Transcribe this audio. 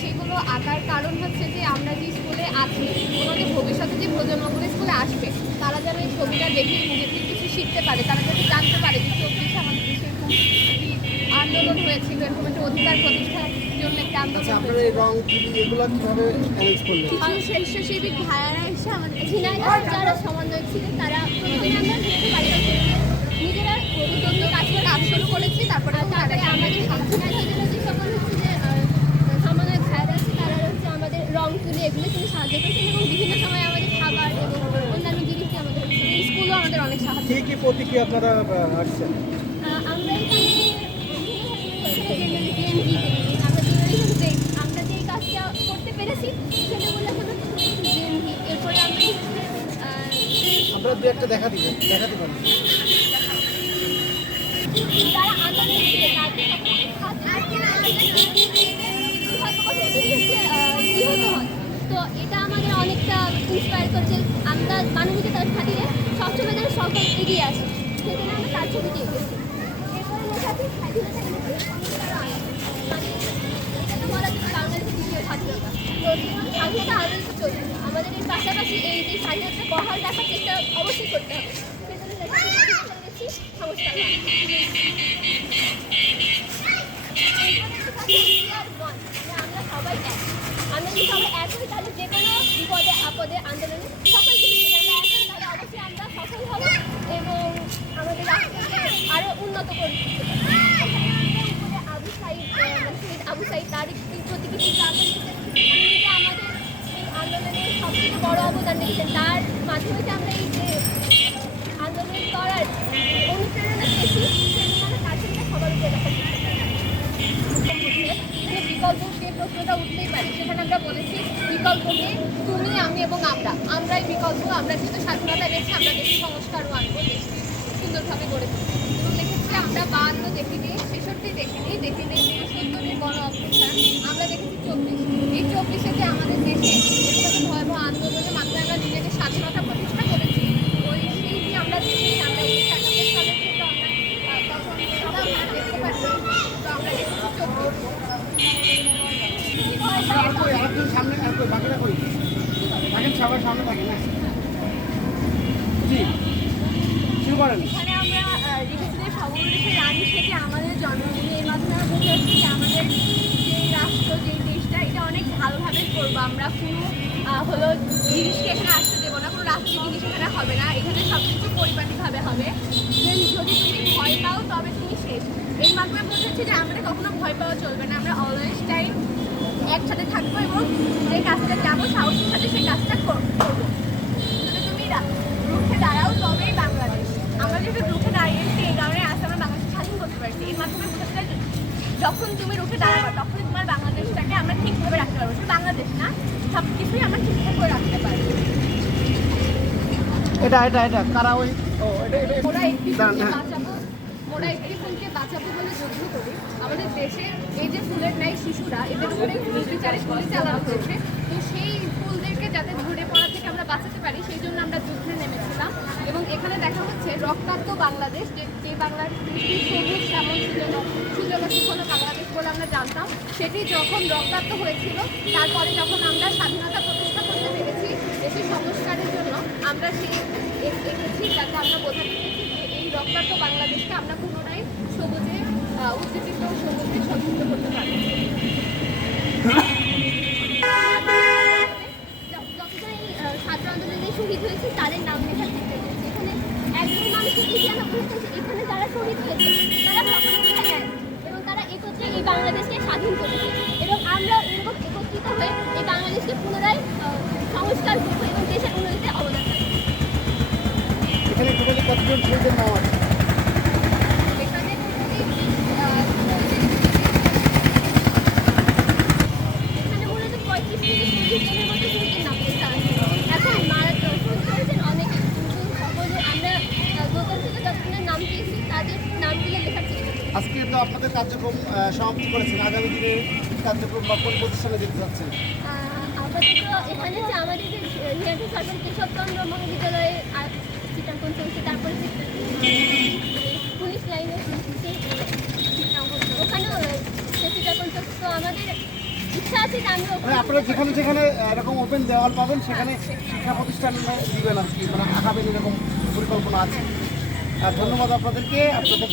সেগুলো আঁকার কারণ হচ্ছে যে আমরা যে স্কুলে আছি, ওনাদের ভবিষ্যতে যে প্রজন্মগুলো স্কুলে আসবে, তারা যেন এই ছবিটা দেখে নিজেদের কিছু শিখতে পারে, তারা যাতে জানতে পারে যে 24 আমাদের দেশে এরকম একটি আন্দোলন হয়েছিল, এরকম একটা অধিকার প্রতিষ্ঠার জন্য একটা আন্দোলন। আপনারা এই রং এগুলো কিভাবে অ্যারেঞ্জ করলেন? কিছু স্বেচ্ছাসেবী ভাইয়ারা এসে আমাদের ঝিনাইদহের যারা সমন্বয়ক ছিলেন, তারা প্রথমে আমরা নিজেরা উদ্যোগ কাজ করে কাজ শুরু করেছি। তারপরে আমাদের ঝিনাইদহ জেলার যে সকল হচ্ছে যে সমন্বয়ক ভাইয়ারা আছে, তারা হচ্ছে আমাদের রং তুলি এগুলো কিন্তু সাহায্য করেছেন এবং বিভিন্ন সময় আমাদের খাবার এবং অন্যান্য জিনিসই আমাদের স্কুলও আমাদের অনেক সাহায্য। কি প্রতিক্রিয়া আপনারা আসছেন? আমরা আমরা যে কাজটা করতে পেরেছি সেটা বলে কোনো এরপরে আমরা দু একটা দেখাতে পারি। তারা আন্দোলন তো এটা আমাদের অনেকটা ইন্সপায়ার করছে। আমরা মানবিকতার খাতিরে সবসময় যেন সকল এগিয়ে আসি, সেজন্য আমরা তার ছবি দিয়ে গেছি। এরপরে লেখাতে স্বাধীনতা বাংলাদেশের দ্বিতীয় স্বাধীনতা, তো স্বাধীনতা আরও চলছে আমাদের। এর পাশাপাশি এই যে স্বাধীনতা বহাল রাখার চেষ্টা অবশ্যই করতে হবে, সেজন্য সংস্কার আমরা সবাই এক। আমরা যদি সবাই এক হই তাহলে যে কোনো বিপদে আপদে আন্দোলনে সকলকে আমরা এক হই, তাহলে অবশ্যই আমরা সফল হব এবং আমাদের রাষ্ট্রকে আরও উন্নত করে আবু সাইদ তার প্রতি কিছু আমাদের এই আন্দোলনের সবথেকে বড় অবদান রেখেছেন। তার মাধ্যমে যে আমরা এই যে আন্দোলন করার অনুপ্রেরণা পেয়েছি, সেজন্য আমরা তার জন্য সবার উপরে দেখা বিকল্প যে প্রশ্নটা উঠতেই পারে, সেখানে আমরা বলেছি বিকল্পকে তুমি, আমি এবং আমরাই বিকল্প। আমরা যেহেতু স্বাধীনতা পেয়েছি, আমরা দেশের সংস্কারও আনবো, দেশকে সুন্দরভাবে গড়ে তুলবো। এবং লিখেছি আমরা 52 দেখিনি, 66 দেখিনি, 70-এর গণ অভ্যুত্থান, আমরা দেখেছি 24। এই 24-এ আমাদের দেশে এরকম ভয়াবহ আন্দোলনের মাধ্যমে আমরা নিজেদের স্বাধীনতা প্রতিষ্ঠা করেছি। ওই সেই যে আমরা দেখি, আমরা 1971 সালের থেকে তখন দেখতে পাচ্ছি, তো আমরা দেখেছি 24। সামনে বাকিরা কই থাকেন, সবার সামনে থাকেন না। জি শুরু করেন। এখানে আমরা লিখেছি সর্বদেশের রানী থেকে আমাদের জন্মভূমি। এর মাধ্যমে বলতে হচ্ছে যে আমাদের যে রাষ্ট্র, যে দেশটা, এটা অনেক ভালোভাবে করবো আমরা। কোনো হলো জিনিসকে এখানে আসতে দেবো না, কোনো রাষ্ট্রীয় জিনিস এখানে হবে না, এখানে সব কিছু পরিপাটিভাবে হবে। দেন যদি তুমি ভয় পাও তবে তুমি শেষ। এর মাধ্যমে বলতে হচ্ছে যে আমাদের কখনো ভয় পাওয়া চলবে না, আমরা অলওয়েজ টাইম একসাথে থাকবো এবং যে কাজটা যাবো সাহসের সাথে সেই কাজটা করবো। যদি তুমি রুখে দাঁড়াও তবেই বাংলাদেশ। আমরা যেহেতু রুখে দাঁড়িয়েছি, এই কারণে আজ আমরা বাংলাদেশ স্বাধীন করতে পারছি। এর মাধ্যমে বুঝতে যখন তুমি রুখে দাঁড়াবে তখনই তোমার বাংলাদেশটাকে আমরা ঠিকভাবে রাখতে পারবো। শুধু বাংলাদেশ না, সব কিছুই আমরা ঠিকঠাক করে রাখতে পারবো। এটা কারা ওই ওরা একটি ফুলকে বাঁচাবো বলে যুদ্ধ করি। আমাদের দেশে এই যে ফুলের নাই শিশুরা, এদের উপরে বিচারে গুলি চালানো হয়েছে। তো সেই ফুলদেরকে যাতে ঝরে পড়া থেকে আমরা বাঁচাতে পারি, সেই জন্য আমরা যুদ্ধে নেমেছিলাম। এবং এখানে দেখা হচ্ছে রক্তাক্ত বাংলাদেশ, যে বাংলাদেশটি সবুজ শ্যামল সুজলা বাংলাদেশ বলে আমরা জানতাম, সেটি যখন রক্তাক্ত হয়েছিল, তারপরে যখন আমরা স্বাধীনতা প্রতিষ্ঠা করতে পেরেছি দেশের সংস্কারের জন্য, আমরা সেই এঁকেছি যাতে আমরা বোঝাতে পেরেছি যে এই রক্তাক্ত বাংলাদেশকে আমরা পুনরায় সবুজে উজ্জীবিত সবুজে সজ্জিত করতে পারি। যতজন এই ছাত্র আন্দোলনে শহীদ হয়েছে তাদের নাম লেখার চেষ্টা করেছে। এখানে একজন মানুষকে ইতিহাস বলতে, এখানে যারা শহীদ হয়েছে তারা সকলে মিলে এক এবং তারা একত্রে এই বাংলাদেশকে স্বাধীন করেছে। এবং আমরা এরকম একত্রিত হয়ে এই বাংলাদেশকে পুনরায় সংস্কার করবো এবং দেশের উন্নতিতে অবদান রাখবো। এখানে টোটালি কতজন শহীদের নাম আছে? এখানে মূলত 35-40 জনের মতো শহীদের নাম লেখা আছে। এখন মারা শহীদ হয়েছেন অনেকে, কিন্তু সকলে আমরা দোকান থেকে যতজনের নাম পেয়েছি তাদের নামগুলো লেখার চেষ্টা করি। আজকে তো আপনাদের কার্যক্রম সমাপ্তি করেছেন, আগামী দিনে কার্যক্রম বা কোন প্রতিষ্ঠানে দেখতে যাচ্ছেন? আপাতত এখানে যে আমাদের যে রিয়াটি সরকার কেশবচন্দ্র মহাবিদ্যালয়ে চিত্রাঙ্কন চলছে, তারপরে পুলিশ লাইনে ওখানেও চিত্রাঙ্কন চলছে। তো আমাদের ইচ্ছা আছে যে আমি মানে আপনারা যেখানে যেখানে এরকম ওপেন দেওয়াল পাবেন সেখানে শিক্ষা প্রতিষ্ঠান দিবেন আর কি, মানে আগামী এরকম পরিকল্পনা আছে। ধন্যবাদ আপনাদেরকে, আপনাদের